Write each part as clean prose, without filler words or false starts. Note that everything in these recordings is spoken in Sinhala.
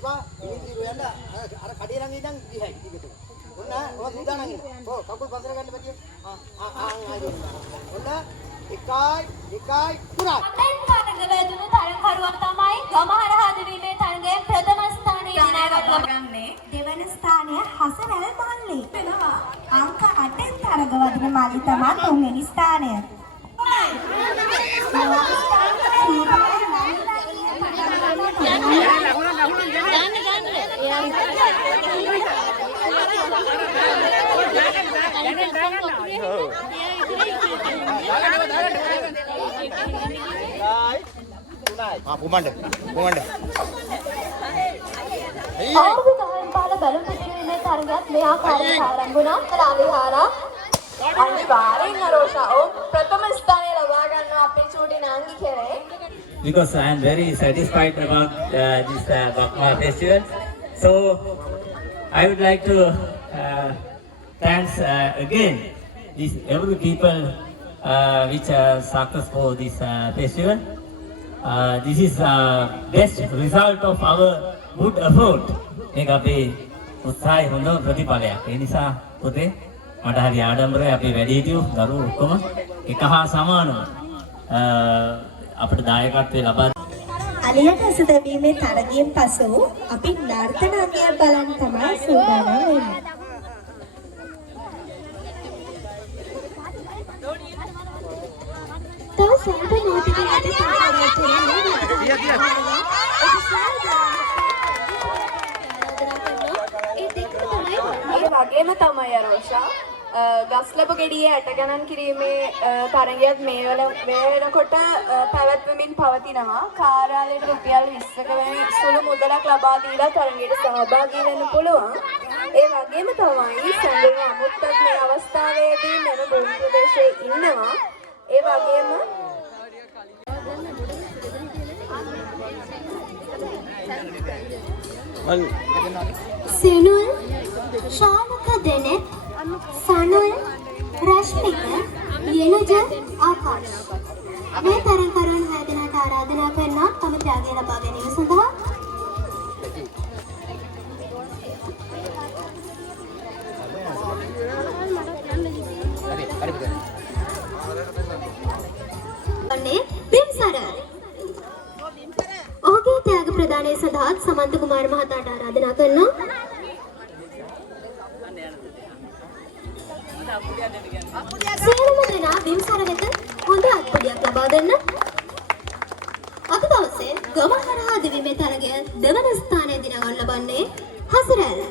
එපා. ඉතින් යන්න අර කඩේ ළඟ ඉඳන් දිහයි ටිකට. ඔන්න ඔය සූදානම් ඉන්න. ඔව් කකුල් පතර ගන්න බැතිය. ඔන්න එකයි පුරා. අතෙන් තරඟ වැදුණු තරඟකරුවා තමයි ගමහරහා දිවීමේ තරඟයේ ප්‍රථම ස්ථානයේ දිනාගන්නේ. දෙවන ස්ථානය හසරැල් මල්ලි. වෙනවා. අංක 8න් තරඟ වදින මල්ලි තමයි තුන්වෙනි ස්ථානය. පුමණ්ඩ ආරම්භ කාලේ බලමු පිටිනේ තරගයක් මේ ආකාරයට ආරම්භ වුණා. රාවිහාරා අනිවාර්යෙන් නරෝෂා ප්‍රථම ස්ථානය ලබා ගන්නවා අපේ චූටි නාංගි කෙරේ. Because I am very satisfied about this Bakma festival. So I would like to thanks again these every people which are success for this festival. This is best result of our good effort. මේක අපේ උත්සාහය හොඳ ප්‍රතිඵලයක්. ඒ නිසා පොතේ මට හරි ආඩම්බරයි අපේ වැඩිහිටියෝ දරුවෝ ඔක්කොම එක හා සමානව අපිට දායකත්වයේ ලබා අලියට අසදැවීමේ තරගයෙන් පසු අපි නර්තනාංගය බලන්න තමයි සූදානම් වෙන්නේ. තව සම්ප නාටකයකට ඒ වගේම තමයි අරෝෂා ගස්ලබ ගෙඩියේ ඇට ගණන් කිරීමේ තරගයක් මේ වෙනකොට පැවැත්වමින් පවතිනවා. කාර්යාලයට රුපියල් 20ක වැනි සුළු මුදලක් ලබා දීලා තරගයට සහභාගී වෙන්න පුළුවන්. ඒ වගේම තමයි සඳරන අමුත්තක් මේ අවස්ථාවේදී මෙම භූමි ප්‍රදේශයේ ඉන්නවා. ඒ වගේම සෙනුල් ශානක දෙනෙත් සනුල් රශ්මික යනුජ ආකාශ මේ තරඟකරුවන් 6 දෙනාට ආරාධනා කරනවා තම ත්‍යාගය ලබා ගැනීම සඳහා. ඔහුගේ ත්‍යාග ප්‍රදානය සඳහා සමන්ත කුමාර මහතාට ආරාධනා කරනවා. සියලුම දෙනා බිම්සර වෙත හොඳ අත්පොඩියක් ලබා දෙන්න. අද දවසේ ගමහරහා දිවීමේ තරගය දෙවන ස්ථානයේ දිනගන්න ලබන්නේ හසරැල්ල.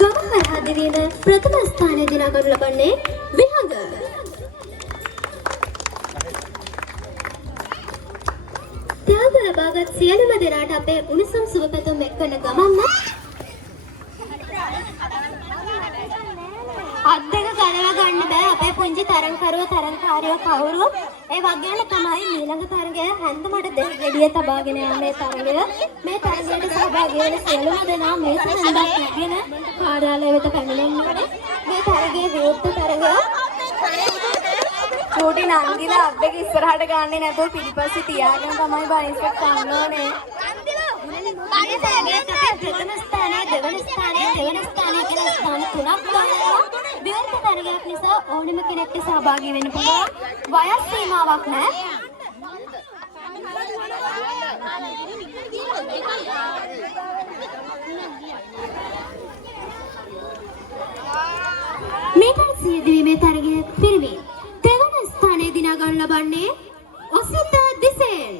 ගමහරහා දිවීමේ ප්‍රථම ස්ථානයේ දිනගන්න ලබන්නේ විහඟ. ත්‍යාග ලබාගත් සියලුම දෙනාට අපේ උණුසුම් සුබ පැතුම් එක්වන ගමන්ම අත් දෙක ගලවා ගන්න බෑ අපේ පුංචි තරංකරුවෝ තරංකාරියෝ කවුරු. ඒ වගේම තමයි ඊළඟ තරගය හැන්දමඩ දෙහිගෙඩිය තබාගෙන යන මේ තරගය. මේ තරගයට සහභාගී වෙන සියලුම දෙනා මේ සඳහා නැගෙන කාර්යාලය වෙත පැමිණෙන්න ඕනේ. මේ තරගයේ විරුද්ධ තරගය චූටි නංගිලා අත් දෙක ඉස්සරහට ගන්නේ නැතුව පිටිපස්සේ තියාගෙන තමයි බයිස්කට් ගන්න ඕනේ. ප්‍රථම ස්ථානය, දෙවන ස්ථානය, දෙවන ස්ථානය කියන ස්ථාන තුනක් ගන්නවා. විරුද්ධ තරගයක් නිසා ඕනම කෙනෙක්ට සහභාගී වෙන්න පුළුවන්. වයස් සීමාවක් නැහැ. මේකට සියදිවීමේ තරගය පිරිමි. දෙවන ස්ථානයේ දිනා ගන්න ලබන්නේ ඔසිත දිසෙන්.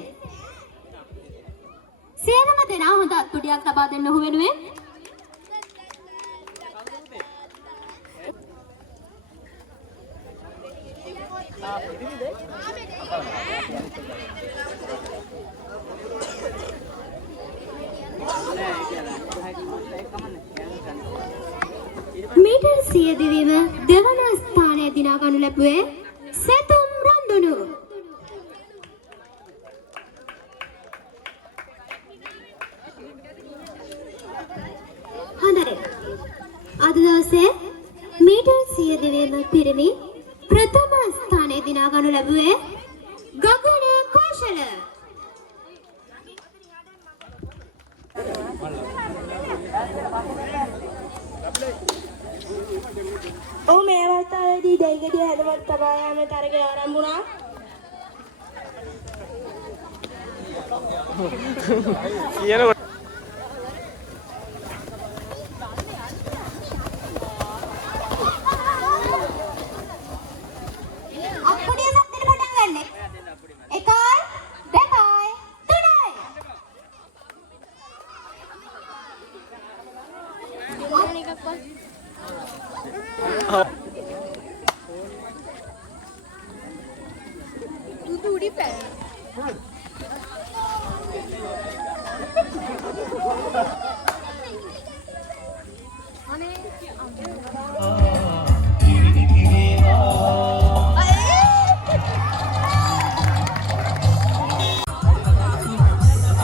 සියලුම දෙනා හොඳ අත්පොඩියක් ලබා දෙන්න ඔහු වෙනුවෙන්. මීටර් 100 දිවීම දෙවන ස්ථානයේ දිනා ගනු ලැබුවේ සෙතුම් රන්දුණු. අද දවසේ මීටර් 100 දිනේම පිරිමි ප්‍රථම ස්ථානය දිනා ගනු ලැබුවේ ගගන කෝෂල. මේ අවස්ථාවේදී දෙයිගඩිය හැදවත් තබා යාමේ තරගය ආරම්භ වුණා. අප්පුඩිය සද්දෙට පටන් ගන්න. 1 2 3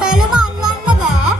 බැලුම අල්ලන්න බෑ.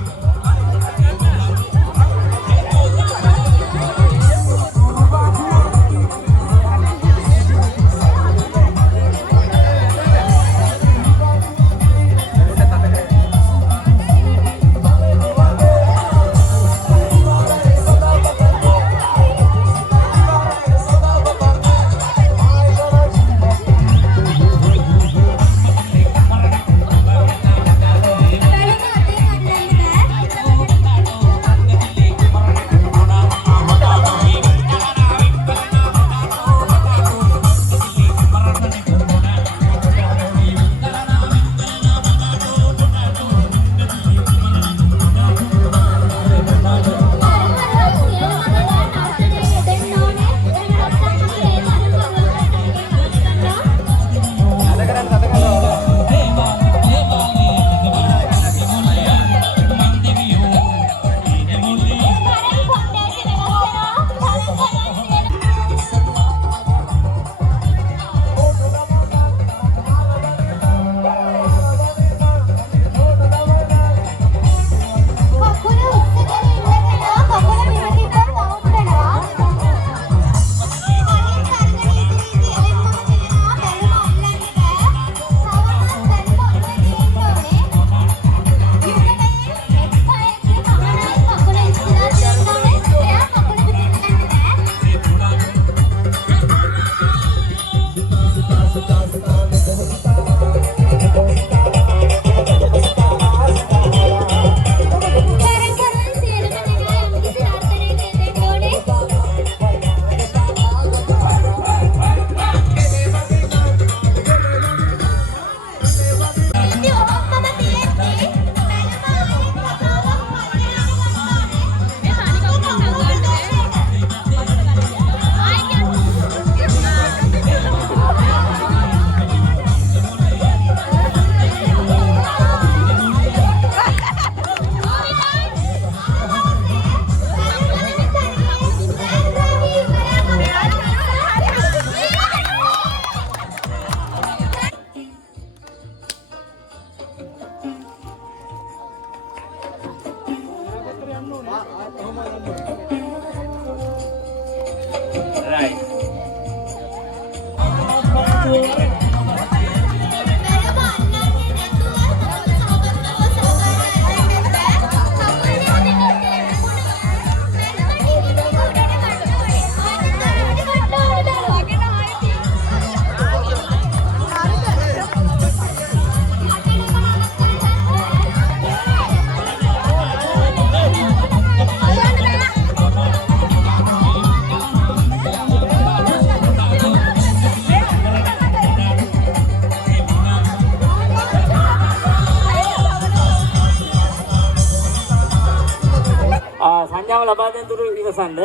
සංඥාව ලබා දෙන තුරු ඉවසන්න.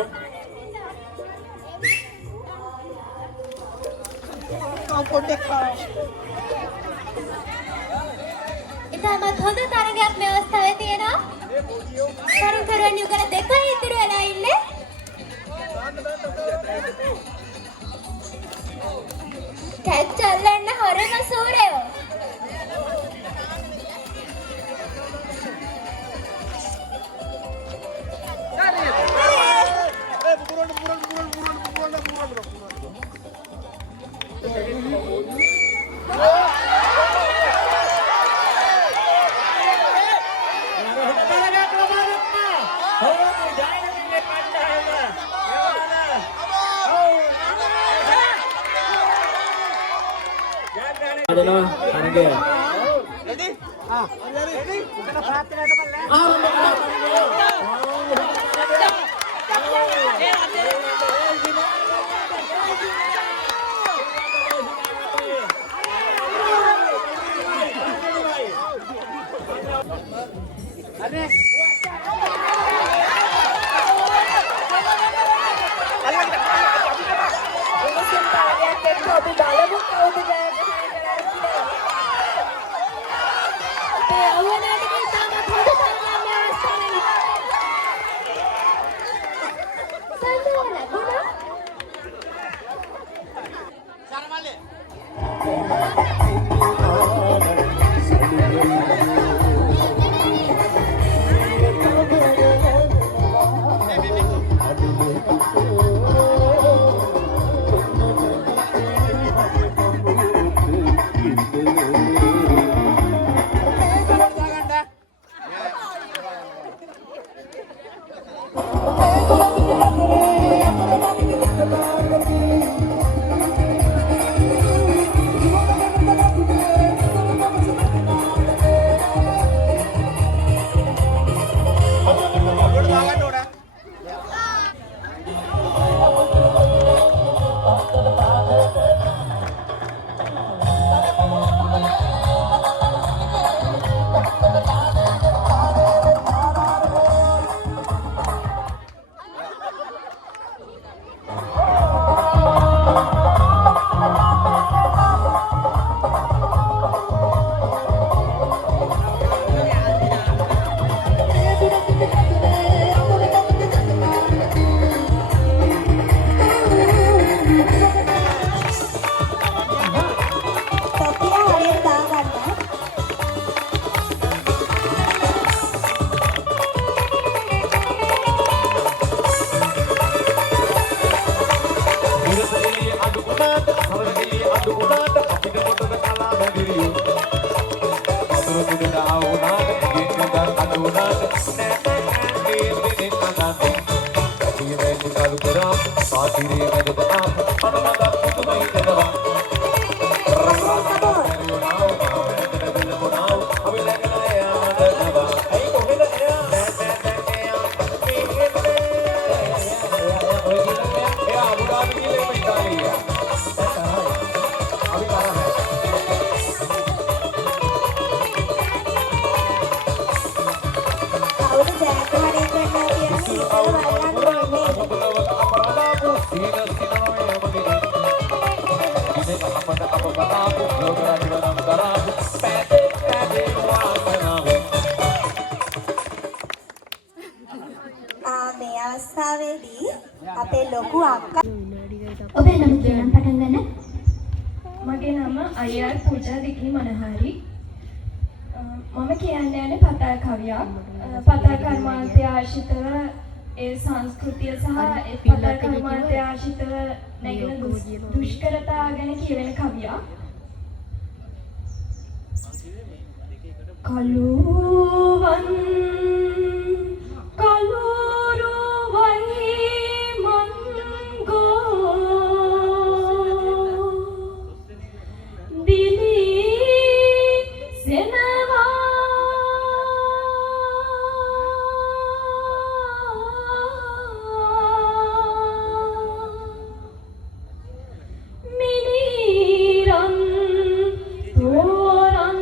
ඉතාමත් හොඳ තරගයක් මේ අවස්ථාවේ තියෙනවා. කරුකරුවන් යුගල දෙකයි ඉතුරු වෙලා ඉන්නේ. කැච් අල්ලන්න හොරම සූරයෝ. again. Ready? Ready? Kita perhatian aja මුස්ලිම් කාර්යයක් එක්ක අපි බලමු කවුද ජයග්‍රහණය කරන්නේ කියලා. අපේ අවුවනාටගේ තාමත් හොඳ තරගයක් අවස්ථාවයි. සල්ලි ලැබුණා. මේ අවස්ථාවේදී අපේ ලොකු අක්කා ඔබේ නම කියන්න පටන් ගන්න. මගේ නම අයියාර් පූජා දිකි මනහාරි. මම කියන්න යන්නේ පතල් කවියක්. පතල් කර්මාන්තය ආශ්‍රිතව ඒ සංස්කෘතිය සහ ඒ පතල් කර්මාන්තය ආශ්‍රිතව නැගෙන දුෂ්කරතා ගැන කියවෙන කවියක්. කලුවන් කලුරුවයි මංගෝ දිලි සෙනවා මිනිරන් තෝරන්න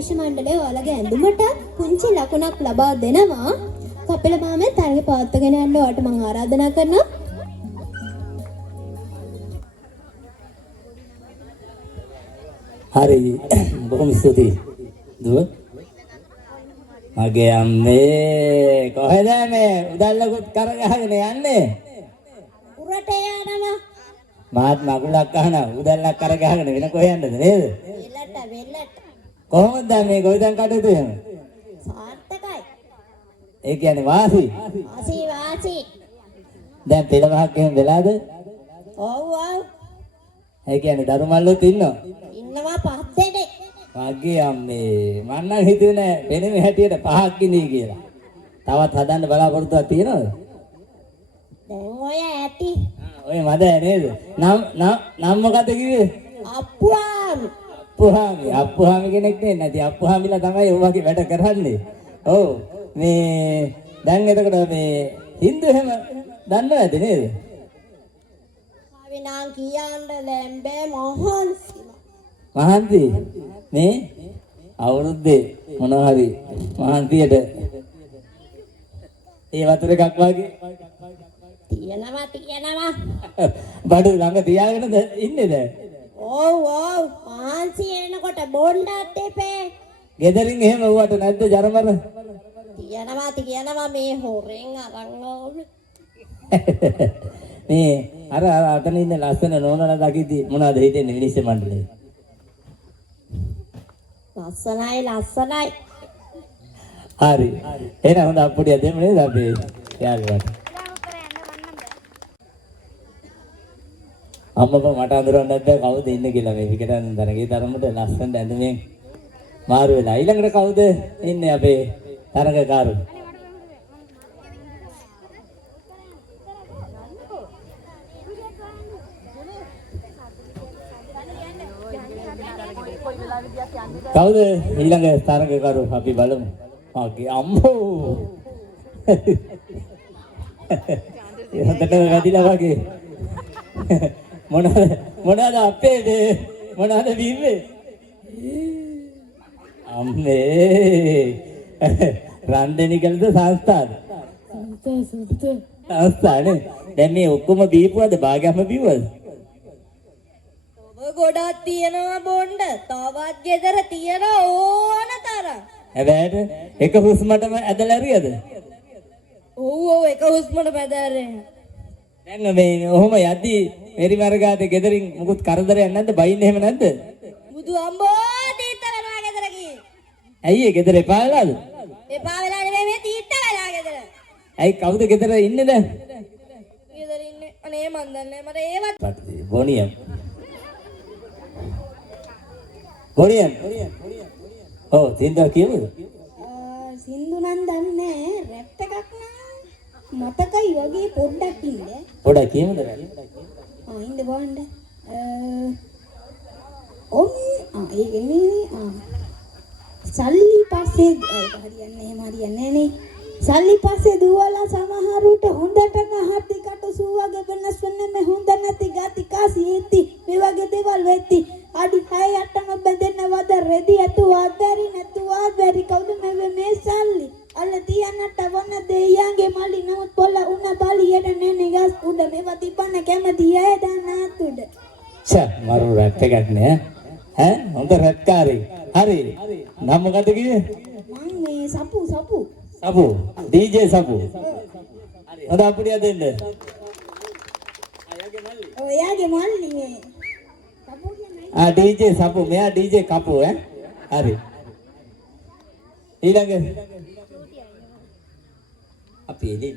විනිශ්චය මණ්ඩලය ඔයාලගේ ඇඳුමට පුංචි ලකුණක් ලබා දෙනවා. කපිල මාමේ තරගේ පවත්වාගෙන යන්න ඔයාලට මම ආරාධනා කරනවා. හරි බොහොම ස්තුතියි දුව. මගේ අම්මේ කොහෙද මේ උදැල්ලකුත් කරගහගෙන යන්නේ? උරට යනවා. මාත් මගුලක් අහන උදැල්ලක් කරගහගෙන වෙන කොහෙ යන්නද නේද? වෙලට. කොහොමද දැන් මේ ගොවිතැන් කටයුතු එහෙම? සාර්ථකයි. ඒ කියන්නේ වාසි. වාසි. දැන් පෙළවහක් එහෙම වෙලාද? ඔව්. ඒ කියන්නේ දරු මල්ලොත් ඉන්නවා. ඉන්නවා 5 දෙනෙක්. මගේ අම්මේ මම නම් හිතුවේ නෑ වෙනම හැටියට 5ක් ඉන්නේ කියලා. තවත් හදන්න බලාපොරොත්තුවක් තියෙනවද? දැන් ඔය ඇති. ඔය මද නේද? නම් මොකද කිව්වේ? අප්පුහාමි කෙනෙක් නේ නැති අප්පුහාමිලා තමයි ඔය වගේ වැඩ කරන්නේ. ඔව් මේ දැන් එතකොට මේ හින්දු හැම දන්නවද නේද? ආවිනාන් කියන්න ලැම්බේ මොහොන්සි. මහන්සි මේ අවුරුද්දේ මොනවා හරි මහන්සියට ඒ වතුර එකක් වගේ තියෙනවා. බඩු ළඟ තියාගෙනද ඉන්නේ දැන්? ඔව්. මහන්සි එනකොට බොණ්ඩත් එපේ. ගෙදරින් එහෙම වුණාට නැද්ද ජරමර? තියෙනවා මේ හොරෙන් අරන් ඕනේ. මේ අර අතන ඉන්න ලස්සන නෝනලා දකිද්දි මොනවද හිතෙන්නේ විනිශ්චය මණ්ඩලේ? ලස්සනයි. හරි. එහෙනම් හොඳ අප්පුඩිය දෙමු නේද අපි යාළුවාට. අම්මපා මට අඳුරන්න බෑ කවුද ඉන්නේ කියලා මේ විකටන් තරගේ තරමට ලස්සන ඇඳුමෙන් මාරු වෙලා. ඊළඟට කවුද ඉන්නේ අපේ තරගකාරු? කවුද ඊළඟ තරගකරු අපි බලමු. මගේ අම්මෝ. ඒ හොඳට වැඩිලා වගේ. මොනවාද අපේ දේ මොනවාද බින්නේ? අම්මේ. රන්දෙනිකල්ද සංස්ථාද? සංස්ථානේ. දැන් මේ ඔක්කොම බීපුවද භාගයක්ම බීවද? ගොඩක් තියෙනවා බොණ්ඩ. තවත් ගෙදර තියෙන ඕන තරම්. හැබැයිට එක හුස්මටම ඇදලා ඇරියද? ඔව් එක හුස්මට බැදරේ. දැන් මේ ඔහොම යද්දි මෙරි මර්ගාට ගෙදරින් මුකුත් කරදරයක් නැද්ද? බයින්න එහෙම නැද්ද? බුදු අම්බෝ තීත්ත වෙනවා ගෙදර ගිහින්. ඇයි ඒ ගෙදර එපා වෙලාද? එපා වෙලා නෙමෙයි මේ තීත්ත වෙලා ගෙදර. ඇයි කවුද ගෙදර ඉන්නේ දැන්? ගෙදර ඉන්නේ අනේ මන් දන්නේ මට ඒවත් බොනියම්. ඔව් තින්දා කියමුද? සින්දු නම් දන්නේ රැප් එකක් නම් මතකයි වගේ පොඩ්ඩක් ඉන්න. පොඩ්ඩක් කියමුද? ඉන්න බොන්න. සල්ලි පස්සේ හරියන්නේ නේ. සල්ලි පස්සේ දුවලා සමහරුට හොඳට නහති කට සුවගේ වෙනස් වෙන්නේ මේ හොඳ නැති ගති කාසි ඇති මේ වගේ දේවල් වෙtti අඩි 6-8ම බඳින්න වද රෙදි ඇතුවාත් බැරි නැතුවාත් බැරි කවුද මේ සල්ලි අල්ල තියන්නට වන දෙයියන්ගේ මලි නමුත් පොළ උන බලියට නෙනේ ගස් උඩ මේවා තිබන්න කැමති අය දන්නාත් උඩ මරු රැප් එකක් නේ ඈ හොඳ රැප් කාරේ හරි නම මොකද කිව්වේ මං මේ සපු DJ සපු හරි හොඳ අපුඩිය දෙන්න ඔයාගේ මල්ලි මේ සපු කියන්නේ DJ සපු මෙයා DJ කපු හරි ඊළඟ අපි එළින්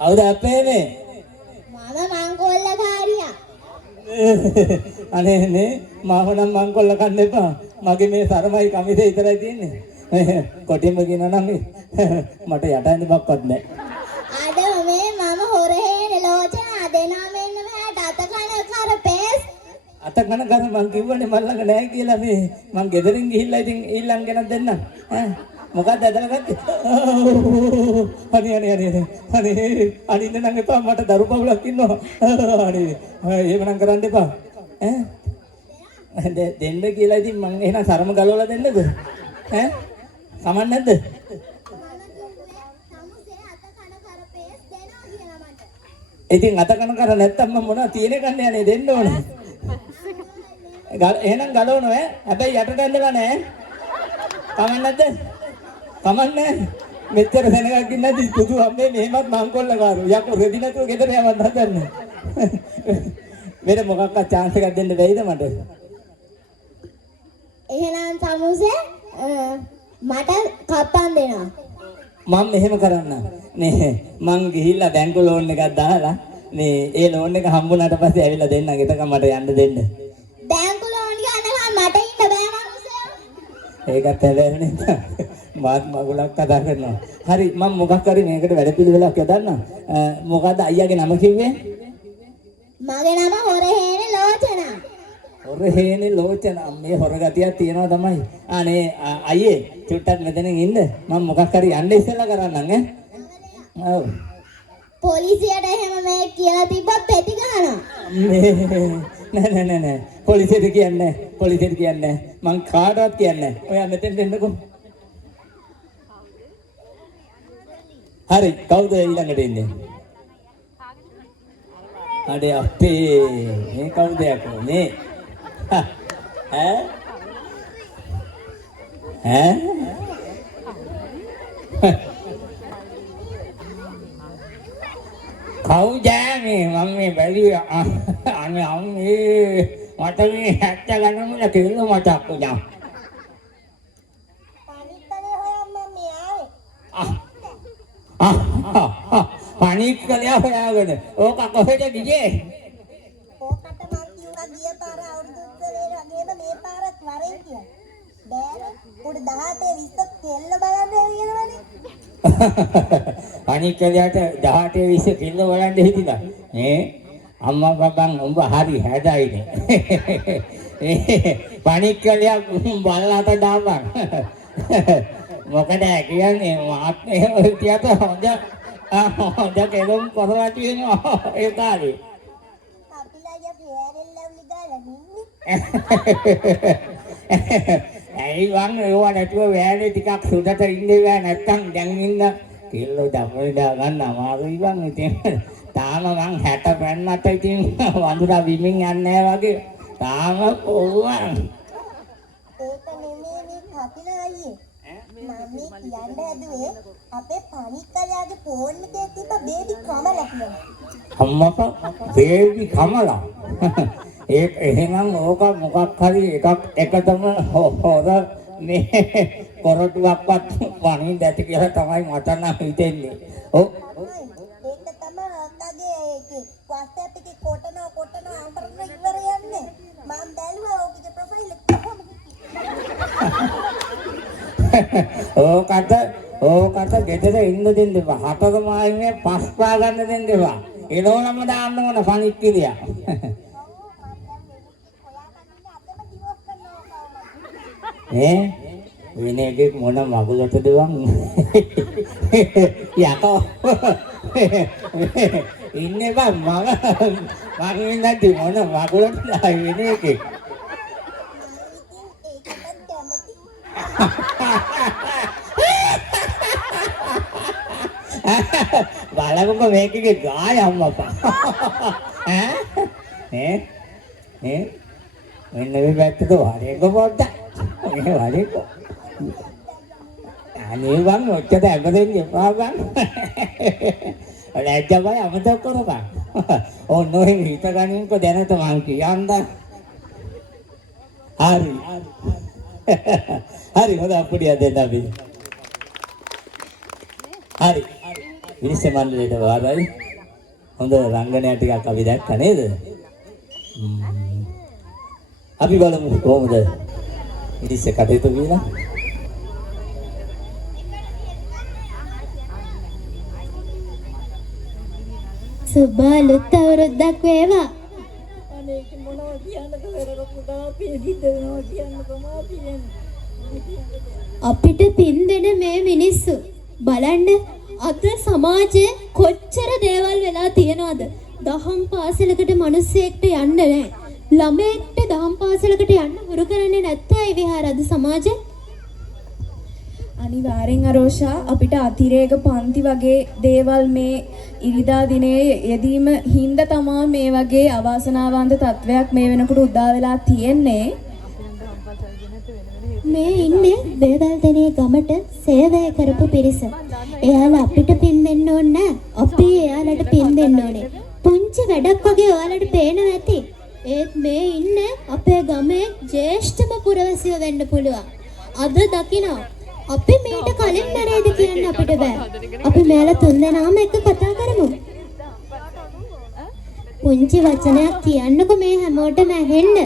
අවුද අපේනේ මම මංකොල්ලකාරියා අනේ නේ මාව නම් මංකොල්ල කන්න එපා මගේ මේ සරමයි කමිසේ විතරයි තියෙන්නේ කොටින්ම කියනවා නම් මට යටින් බක්වත් නැහැ අද මේ මම හොරේ ලෝචන දෙනා මෙන්න මෙයාට අත කන කරපේස් අත කන කර මං කිව්වනේ මල්ලඟ නැහැ කියලා මේ මං ගෙදරින් ගිහිල්ලා ඉතින් ඊළඟ ගෙනත් දෙන්න මොකක්ද ඇදලා ගත්තේ අනේ අනින්න නම් එපා මට දරු පවුලක් ඉන්නවා අනේ එහෙම නම් කරන්න එපා දෙන්න කියලා ඉතින් මං එහෙනම් සරම ගලවලා දෙන්නද? ඈ? කමක් නැද්ද? ඉතින් අත කන කර නැත්තම් මම මොනවද තියෙන කන්නේ යන්නේ දෙන්න ඕන. එහෙනම් ගලවනවා ඈ. හැබැයි යටට ඇඳලා නැහැ. කමක් නැද්ද? කමක් නැහැ. මෙච්චර දැනගක් ඉන්නදී පුදු අම්මේ මෙහෙමත් මංකොල්ල කාරු. යකෝ රෙදි නැතුව ගෙදර යවන්න හදන්නේ. මෙන්න මොකක්වත් chance එකක් දෙන්න බැයිද මට? එහෙනම් සමුසේ මට කප්පන් දෙනවා. මම මෙහෙම කරන්න. මේ මං ගිහිල්ලා බැංකු ලෝන් එකක් දාලා මේ ඒ ලෝන් එක හම්බුනාට පස්සේ ඇවිල්ලා දෙන්නම්. එතකන් මට යන්න දෙන්න. බැංකු ලෝන් ගන්නකම් මට ඉන්න බෑ මනුස්සයා. ඒකත් ඇලෙන්නේ. මාත් මගුලක් කතා කරනවා. හරි මම මොකක් හරි මේකට වැඩපිළිවෙලක් යදන්නම්. මොකද්ද අයියාගේ නම කිව්වේ? මගේ නම හොරහේනේ ලෝචනා. හොරහේනේ ලෝචනා. මේ හොර ගතියක් තියෙනවා තමයි. අනේ අයියේ චුට්ටක් මෙතනින් ඉන්න. මම මොකක් හරි යන්න ඉස්සෙල්ලා කරන්නම් ඈ. ඔව්. පොලිසියට එහෙම මේ කියලා තිබ්බත් පෙති ගහනවා. නෑ. පොලිසියට කියන්නේ මං කාටවත් කියන්නේ. ඔයා මෙතෙන් දෙන්නකෝ. හරි කවුද ඊළඟට එන්නේ? අඩේ අපේ මේ කවුද යකෝ මේ? ඈ කවුද මේ මම මේ බැලුවා අනේ අම්මේ මට මේ 70 ගණන් වල කිල්ල මතක් වුණා. පනිත්තනේ හොයන්න මේ ආවේ. පණික් කළා හොයාගෙන ඕක කොහෙද ගියේ? ඕකට මං කිව්වා ගිය පාර අවුරුදු උත්සවයේ වගේම මේ පාරත් වරෙන් කියලා. බෑනේ උඩ 18 20 කෙල්ල බලන්න හරියනවනේ. පණික් කළාට 18 20 කෙල්ල බලන්න හිටිලා. අම්මා බබන් උඹ හරි හැදයිනේ. පණික් කළා බලලාට දාපන්. මොකද කියන්නේ මාත් ඔය තියට හොඳ කෙලුම් කරලා තියෙනවා ඒ කාලේ. අපිලා ගෑරෙල්ලවලි ගාලා නින්නේ. ඇයි වන් ඒවා නැතුව වෑනේ ටිකක් සුදට ඉන්නේ බෑ නැත්තම් දැන් ඉන්න කිල්ලෝ දමලා ගන්න අමාරුයි වන් ඉතින්. තාම මං 60 පෙන්නට ඉතින් වඳුරා විමින් යන්නේ නැහැ වගේ. තාම ඕවන්. ඒක නෙමෙයි කපිලා අයියේ. මම කියන්න හැදුවේ අපේ පණික්කලයාගේ ෆෝන් එකේ තිබ්බ බේබි කමලා කියලා. අම්මපා බේබි කමලා. ඒක එහෙනම් ඕක මොකක් හරි එකටම හොර මේ කොරටුවක්වත් වණින් දැටි කියලා තමයි මට නම් හිතෙන්නේ. ඔව්. ඒක තමයි අක්කගේ ඒකේ WhatsApp එකේ කොටන අම්බරන ඉවර යන්නේ. මම බැලුවා ඔහුගේ ප්‍රොෆයිල් එක කොහොමද? ඕකට ගෙදර ඉන්න දෙන්න එපා. හතර මායිමේ පස් පා ගන්න දෙන්න එපා. එනෝනම දාන්න ඕන පණික් කිරියා. වෙන එකෙක් මොන මගුලටද වන්? යකෝ. ඉන්නේ බං මම නැති මොන මගුලටද වෙන එකෙක්. බලමුකෝ මේකේ ගාය අම්මපා. මෙන්න මේ පැත්තට වරේක පොඩ්ඩක්. මේ වරේක. අනේ බං ඔච්චර ඇබරෙන් එපා බං. ලැජ්ජාවයි අමතක කරපන්. ඕන ඔය හිත ගනින්කෝ දැනට මං කියන්න. හරි. හරි හොඳ අපුඩිය දෙන්න අපි. හරි. විනිශ්චය මණ්ඩලයට වාරයි. හොඳ රංගනයක් ටිකක් අපි දැක්කා නේද? අපි බලමු කොහොමද විනිශ්චය කටයුතු කියලා. සුබලුත් අවුරුද්දක් වේවා. අනේ මොනවද කියන්නද වෙරළ පුතා පිළිදිනවා කියන්න කොහොමද? අපිට පින් දෙන මේ මිනිස්සු බලන්න අද සමාජයේ කොච්චර දේවල් වෙලා තියෙනවද? දහම් පාසලකට මිනිස්සෙක්ට යන්න නැහැ. ළමයෙක්ට දහම් පාසලකට යන්න අද සමාජේ? අනිවාර්යෙන් අරෝෂා අපිට අතිරේක පන්ති වගේ දේවල් මේ ඉරිදා දිනේ යෙදීම හින්දා තමයි මේ වගේ අවාසනාවන්ත තත්වයක් මේ වෙනකොට උදා වෙලා තියෙන්නේ. මේ ඉන්නේ වේවැල්දෙනේ ගමට සේවය කරපු පිරිස. එයාලා අපිට පින් දෙන්න ඕනේ නැහැ. අපි එයාලට පින් දෙන්න ඕනේ. පුංචි වැඩක් වගේ ඔයාලට පේනවා ඇති. ඒත් මේ ඉන්නේ අපේ ගමේ ජ්‍යෙෂ්ඨම පුරවැසියෝ වෙන්න පුළුවන්. අද දකිනවා. අපි මේට කලින් මැරෙයිද කියන්න අපිට බෑ. අපි මෙයාලා තුන්දෙනාම එක කතා කරමු. පුංචි වචනයක් කියන්නකෝ මේ හැමෝටම ඇහෙන්න.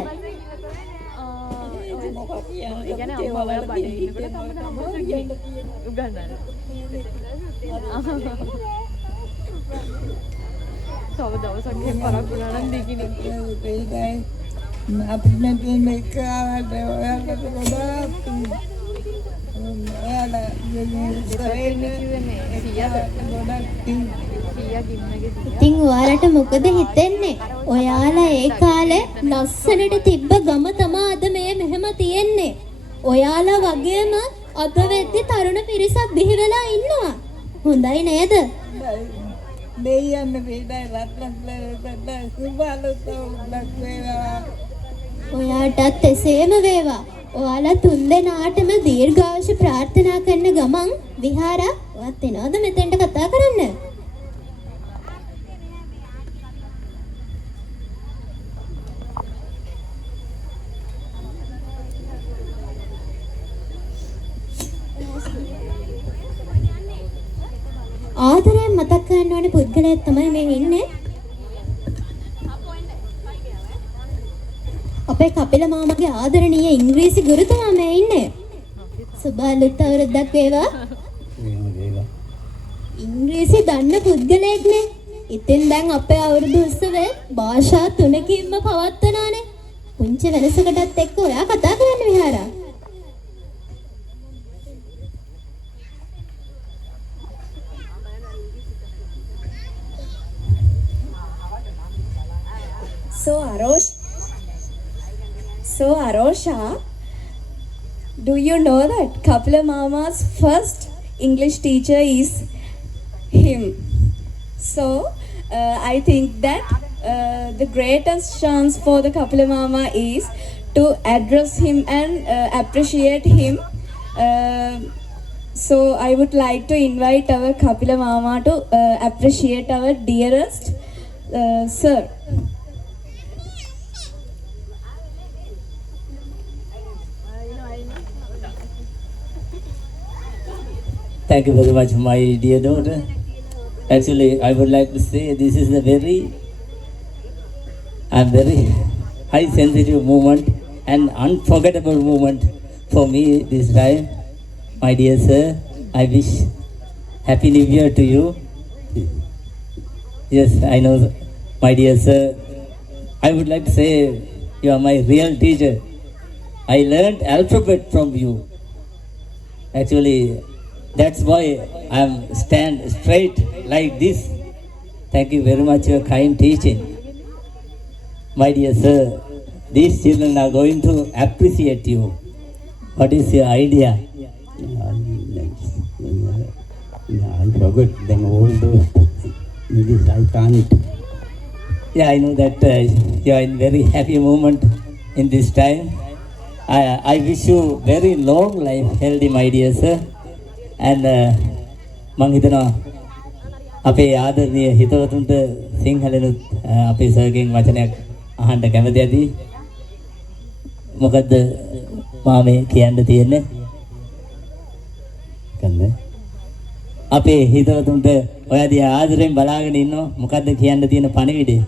ඉතින් ඔයාලට මොකද හිතෙන්නේ? ඔයාලා ඒ කාලේ ලස්සනට තිබ්බ ගම තමයි අද මේ මෙහෙම තියෙන්නේ. ඔයාලා වගේම අද වෙද්දි තරුණ පිරිසක් බිහි වෙලා ඉන්නවා. හොඳයි නේද? දෙයයන් වේදයි රත්නස්ලට සුබාලුතෝලක් වේවා. ඔයාටත් එසේම වේවා. ඔයාලා තුන්දෙනාටම දීර්ඝායුෂ ප්‍රාර්ථනා කරන ගමන් විහාරා ඔයත් එනවද මෙතෙන්ට කතා කරන්න? ආදරයෙන් මතක් කරන්න ඕනේ පුද්ගලයෙක් තමයි මේ ඉන්නේ. අපේ කපිල මාමගේ ආදරණීය ඉංග්‍රීසි ගුරුතුමා මේ ඉන්නේ. සුබාලුත් අවුරුද්දක් වේවා. ඉංග්‍රීසි දන්න පුද්ගලයෙක්නේ. ඉතින් දැන් අපේ අවුරුදු උත්සවයේ භාෂා 3කින්ම පවත්වනානේ. පුංචි වෙනසකටත් එක්ක ඔයා කතා කරන්න විහාරා. So Arosha, do you know that Kapila Mama's first English teacher is him? So I think that the greatest chance for the Kapila Mama is to address him and appreciate him. So I would like to invite our Kapila Mama to appreciate our dearest sir. Thank you very much, my dear daughter. Actually, I would like to say this is a very high sensitive moment and unforgettable moment for me this time. My dear sir, I wish Happy New Year to you. Yes, I know, my dear sir. I would like to say you are my real teacher. I learned alphabet from you. Actually, that's why I'm stand straight like this. Thank you very much for your kind teaching. My dear sir, these children are going to appreciate you. What is your idea? I forgot them all the English. I can't. Yeah, I know that you are in very happy moment in this time. I wish you very long life, healthy, my dear sir. And මං හිතනවා අපේ ආදරණීය හිතවතුන්ට සිංහලෙනුත් අපේ සර්ගෙන් වචනයක් අහන්න කැමති ඇති. මොකද්ද මාමේ කියන්න තියෙන්නේ? කන්නේ අපේ හිතවතුන්ට ඔයා දිහා ආදරෙන් බලාගෙන ඉන්නවා. මොකද්ද කියන්න තියෙන පණිවිඩය?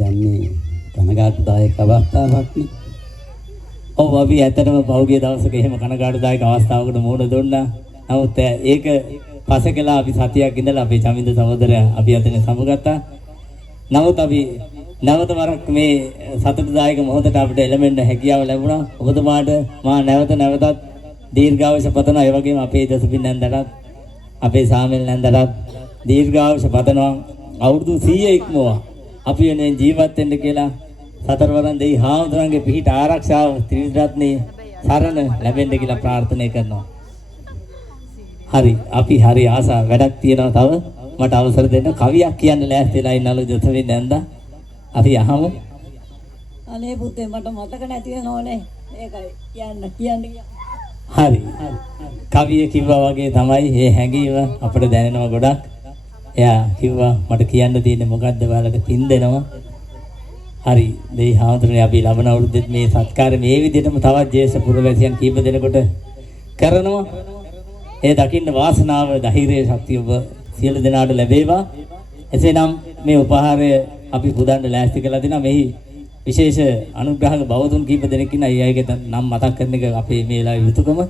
දැන් මේ කනගාටුදායක අවස්ථාවක් නේ. ඔව් අපි ඇත්තටම පහුගිය දවසක එහෙම කනගාටුදායක අවස්ථාවකට මුහුණ දුන්නා. නමුත් ඒක පසකලා අපි සතියක් ඉඳලා අපේ චමින්ද සහෝදරයා අපි අතන සමුගත්තා. නමුත් අපි නැවත වරක් මේ සතුටුදායක මොහොතට අපිට එළඹෙන්න හැකියාව ලැබුණා. ඔබතුමාට මා නැවතත් දීර්ඝායුෂ පතනවා. ඒ වගේම අපේ දසපින් නැන්දටත් අපේ සාමෙල් නැන්දටත් දීර්ඝායුෂ පතනවා. අවුරුදු 100 ඉක්මවා අපි වෙනුවෙන් ජීවත් වෙන්න කියලා සතරවරන් දෙයි හාමුදුරන්ගේ පිහිට ආරක්ෂාව ත්‍රිවිධ රත්නේ සරණ ලැබෙන්න කියලා ප්‍රාර්ථනා කරනවා. හරි අපි හරි ආසා වැඩක් තියෙනවා තව මට අවසර දෙන්න කවියක් කියන්න ලෑස්තිලා ඉන්නලු ජොතවින් නැන්දා අපි අහමු. අනේ පුතේ මට මතක නැති වෙනෝනේ. ඒකයි කියන්න. හරි. කවිය කිව්වා වගේ තමයි මේ හැඟීම අපිට දැනෙනවා ගොඩක්. එයා කිව්වා මට කියන්න තියෙන්නේ මොකද්ද ඔයාලට පින් දෙනවා. හරි දෙයි හාමුදුරනේ අපි ලබන අවුරුද්දෙත් මේ සත්කාරය මේ විදිහටම තවත් ජේෂ්ඨ පුරවැසියන් කීප දෙනෙකුට කරනවා. ඒ දකින්න වාසනාව ධෛර්යය ශක්තිය ඔබ සියලු දෙනාට ලැබේවා. එසේනම් මේ උපහාරය අපි පුදන්න ලෑස්ති කරලා දෙනවා. මෙහි විශේෂ අනුග්‍රහක බෞද්ධුන් කීප දෙනෙක් ඉන්න අය අයගේ නම් මතක් කරන එක අපේ මේ වෙලාවේ යුතුයකම.